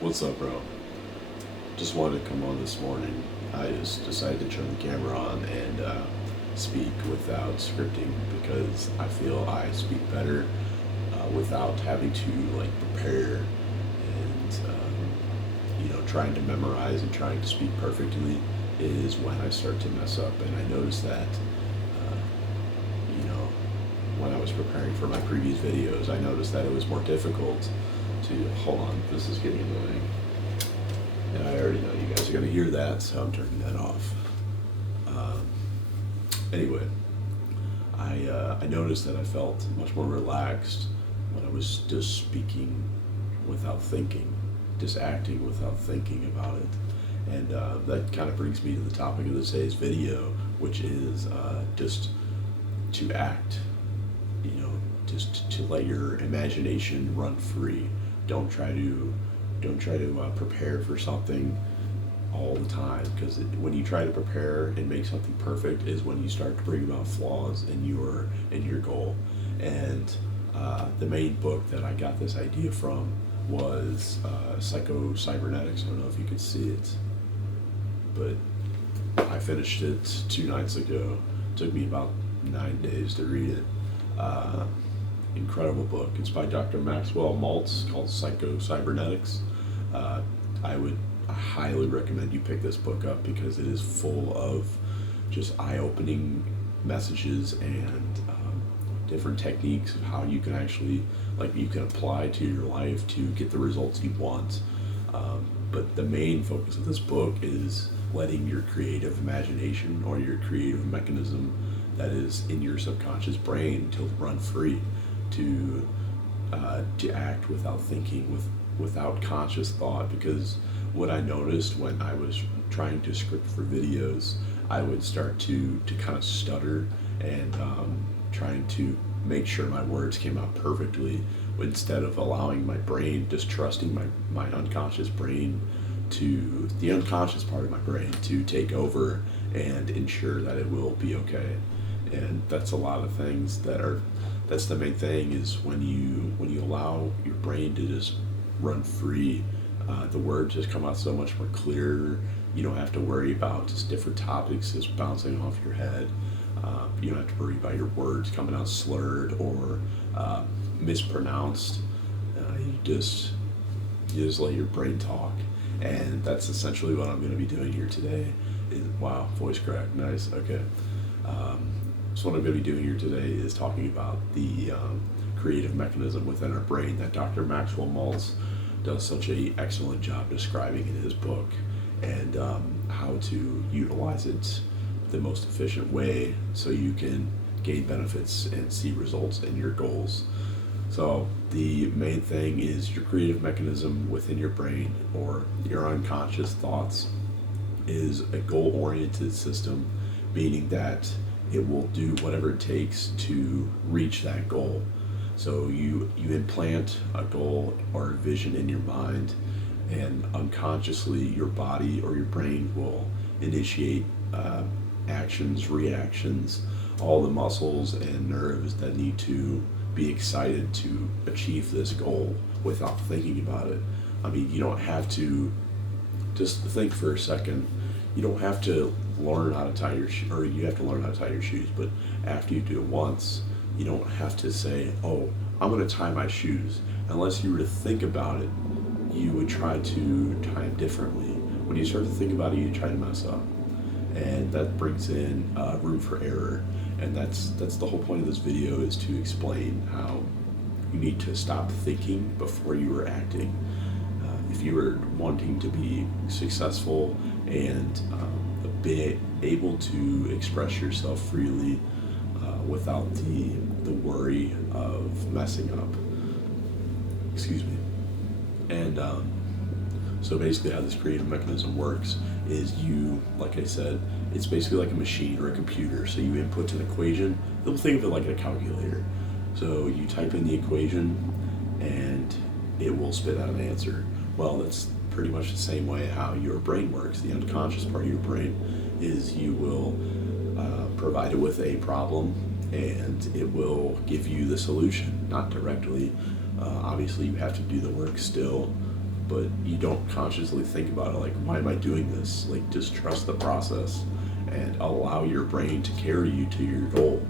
What's up, bro? Just wanted to come on this morning. I just decided to turn the camera on and speak without scripting because I feel I speak better without having to prepare and trying to memorize and trying to speak perfectly is when I start to mess up. And I noticed that you know when I was preparing for my previous videos, I noticed that it was more difficult to hold on. This is getting annoying. And I already know you guys are going to hear that, so I'm turning that off. Um, anyway, I noticed that I felt much more relaxed when I was just speaking without thinking, just acting without thinking about it. And that kind of brings me to the topic of today's video, which is just to act, just to let your imagination run free. Don't try to prepare for something all the time, because when you try to prepare and make something perfect is when you start to bring about flaws in your goal. And the main book that I got this idea from was Psycho Cybernetics. I don't know if you can see it, but I finished it 2 nights ago. It took me about 9 days to read it. Incredible book. It's by Dr. Maxwell Maltz, called Psycho Cybernetics. Uh, I highly recommend you pick this book up because it is full of just eye-opening messages and different techniques of how you can actually, you can apply to your life to get the results you want. But the main focus of this book is letting your creative imagination or your creative mechanism that is in your subconscious brain to run free, to act without thinking, without conscious thought. Because what I noticed when I was trying to script for videos, I would start to kind of stutter and trying to make sure my words came out perfectly, instead of allowing my brain, just trusting my unconscious brain, to the unconscious part of my brain to take over and ensure that it will be okay. And that's a lot of things that's the main thing, is when you allow your brain to just run free, the words just come out so much more clearer. You don't have to worry about just different topics just bouncing off your head. You don't have to worry about your words coming out slurred or mispronounced. You just let your brain talk. And that's essentially what I'm going to be doing here today. Wow, voice crack, nice, okay. So what I'm going to be doing here today is talking about the creative mechanism within our brain that Dr. Maxwell Maltz does such an excellent job describing in his book, and how to utilize it the most efficient way so you can gain benefits and see results in your goals. So the main thing is your creative mechanism within your brain, or your unconscious thoughts, is a goal-oriented system, meaning that it will do whatever it takes to reach that goal. So you implant a goal or a vision in your mind, and unconsciously your body or your brain will initiate actions, reactions, all the muscles and nerves that need to be excited to achieve this goal without thinking about it. I mean, you don't have to, just think for a second, you don't have to learn how to tie your shoes, or you have to learn how to tie your shoes, but after you do it once, you don't have to say, oh, I'm going to tie my shoes. Unless you were to think about it, you would try to tie them differently. When you start to think about it, you try to mess up. And that brings in room for error. And that's the whole point of this video, is to explain how you need to stop thinking before you are acting. If you are wanting to be successful and be able to express yourself freely without the worry of messing up. Excuse me. And so basically how this creative mechanism works is, like I said, it's basically like a machine or a computer. So you input an equation. Think of it like a calculator. So you type in the equation and it will spit out an answer. Well, that's pretty much the same way how your brain works. The unconscious part of your brain is, you will provide it with a problem and it will give you the solution, not directly. Obviously, you have to do the work still, but you don't consciously think about it, like, why am I doing this? Like, just trust the process and allow your brain to carry you to your goal.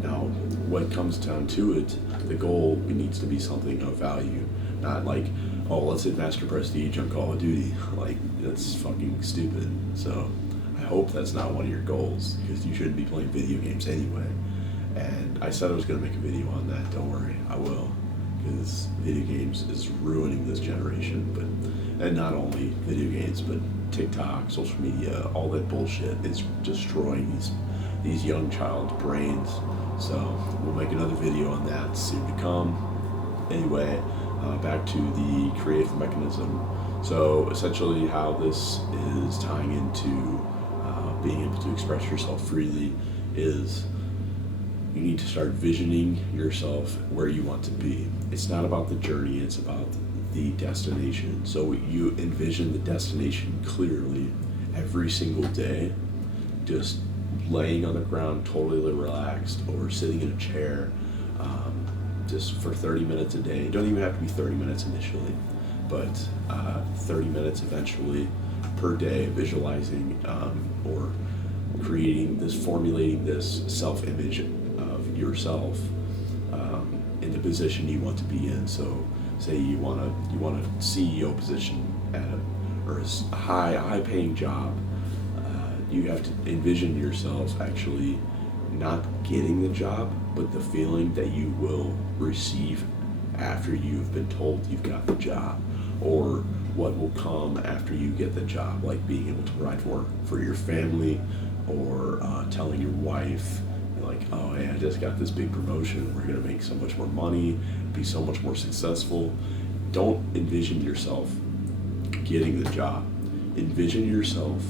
Now, what comes down to it, the goal needs to be something of value, not like, oh, let's hit Master Prestige on Call of Duty. Like, that's fucking stupid. So I hope that's not one of your goals, because you shouldn't be playing video games anyway. And I said I was going to make a video on that. Don't worry, I will, because video games is ruining this generation. And not only video games, but TikTok, social media, all that bullshit is destroying these young child's brains. So we'll make another video on that soon to come. Anyway, back to the creative mechanism. So essentially how this is tying into being able to express yourself freely is you need to start visioning yourself where you want to be. It's not about the journey, it's about the destination. So you envision the destination clearly every single day, just laying on the ground totally relaxed, or sitting in a chair just for 30 minutes a day. It don't even have to be 30 minutes initially, but 30 minutes eventually per day, visualizing or formulating this self-image of yourself in the position you want to be in. So say you want a CEO position or a high-paying job. You have to envision yourself actually not getting the job, but the feeling that you will receive after you've been told you've got the job, or what will come after you get the job, like being able to provide for your family, or telling your wife, like, oh, hey, I just got this big promotion, we're going to make so much more money, be so much more successful. Don't envision yourself getting the job. Envision yourself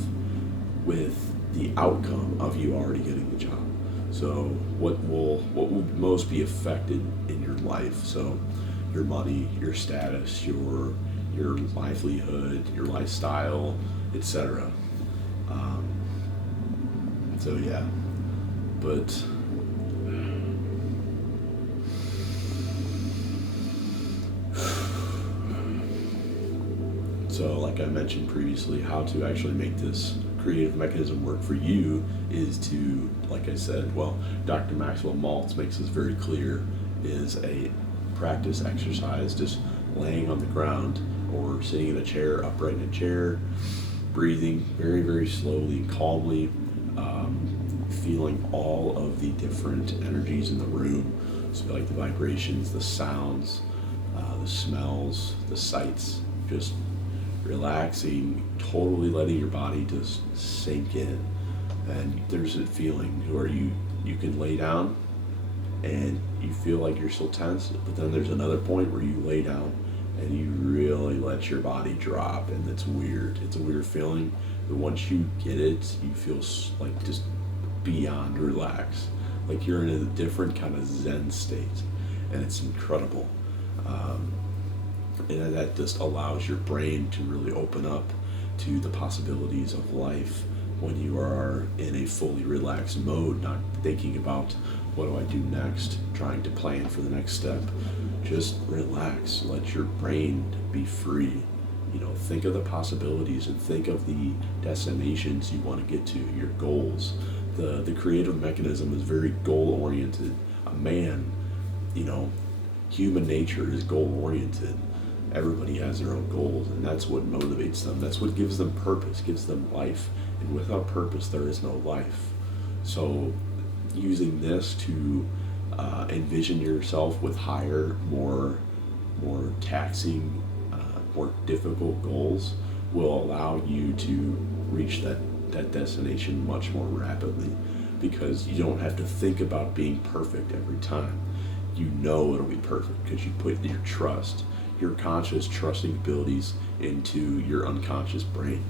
with the outcome of you already getting the job. So what will most be affected in your life? So your money, your status, your livelihood, your lifestyle, etc. So yeah, but so like I mentioned previously, how to actually make this creative mechanism work for you is to, like I said, well, Dr. Maxwell Maltz makes this very clear, is a practice exercise, just laying on the ground or sitting in a chair, upright in a chair, breathing very, very slowly and calmly, feeling all of the different energies in the room, so like the vibrations, the sounds, the smells, the sights, just relaxing, totally letting your body just sink in. And there's a feeling where you can lay down and you feel like you're still tense, but then there's another point where you lay down and you really let your body drop, and it's weird. It's a weird feeling, but once you get it, you feel like just beyond relaxed, like you're in a different kind of Zen state, and it's incredible. And that just allows your brain to really open up to the possibilities of life when you are in a fully relaxed mode, not thinking about what do I do next, trying to plan for the next step. Just relax, let your brain be free. Think of the possibilities and think of the destinations you want to get to, your goals. The creative mechanism is very goal-oriented. A man, human nature is goal-oriented. Everybody has their own goals, and that's what motivates them. That's what gives them purpose, gives them life. And without purpose, there is no life. So using this to envision yourself with higher, more taxing, more difficult goals will allow you to reach that destination much more rapidly, because you don't have to think about being perfect every time. You know it'll be perfect because you put your trust, your conscious trusting abilities into your unconscious brain,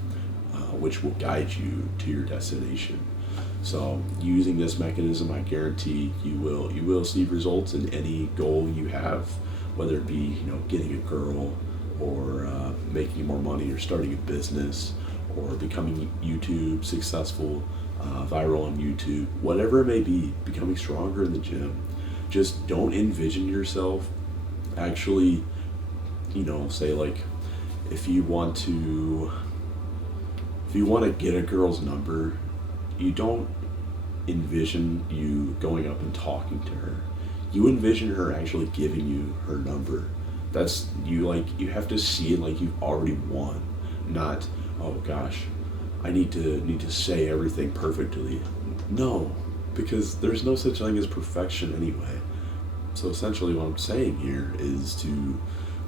which will guide you to your destination. So using this mechanism, I guarantee you will see results in any goal you have, whether it be getting a girl, or making more money, or starting a business, or becoming YouTube successful, viral on YouTube, whatever it may be, becoming stronger in the gym. Just don't envision yourself actually, say like if you want to get a girl's number, you don't envision you going up and talking to her. You envision her actually giving you her number. That's you have to see it like you've already won, not, oh gosh, I need to say everything perfectly. No, because there's no such thing as perfection anyway. So essentially what I'm saying here is to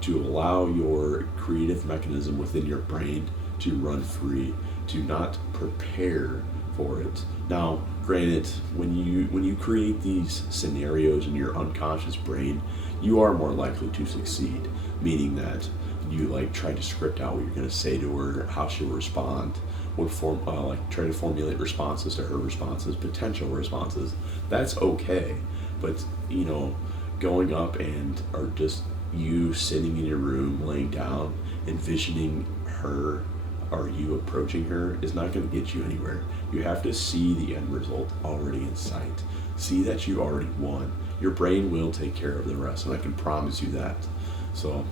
allow your creative mechanism within your brain to run free, to not prepare for it. Now, granted, when you create these scenarios in your unconscious brain, you are more likely to succeed, meaning that you try to script out what you're going to say to her, how she'll respond, try to formulate responses to her responses, potential responses. That's okay, but going up or just you sitting in your room, laying down, envisioning her or you approaching her is not going to get you anywhere. You have to see the end result already in sight. See that you already won. Your brain will take care of the rest, and I can promise you that. So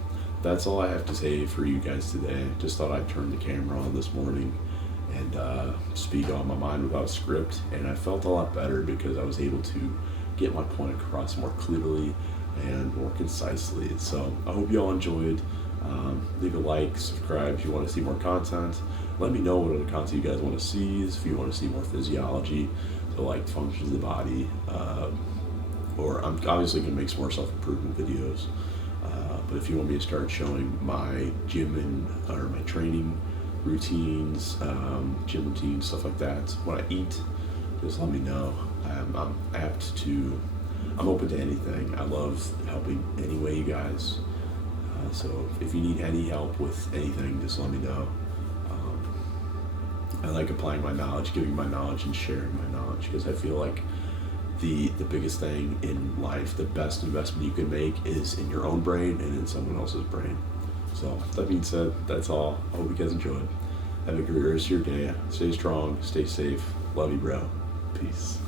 that's all I have to say for you guys today. Just thought I'd turn the camera on this morning and speak on my mind without a script, and I felt a lot better because I was able to get my point across more clearly and more concisely. So I hope you all enjoyed. Leave a like, subscribe if you want to see more content. Let me know what other content you guys want to see, if you want to see more physiology, so functions of the body, or I'm obviously going to make some more self-improvement videos. But if you want me to start showing my gym or my training routines, gym routines, stuff like that, what I eat, just let me know. I'm open to anything. I love helping any way, you guys. So if you need any help with anything, just let me know. I like applying my knowledge, giving my knowledge, and sharing my knowledge, because I feel like the biggest thing in life, the best investment you can make is in your own brain and in someone else's brain. So that being said, that's all. I hope you guys enjoyed. Have a great rest of your day. Stay strong, stay safe. Love you, bro. Peace.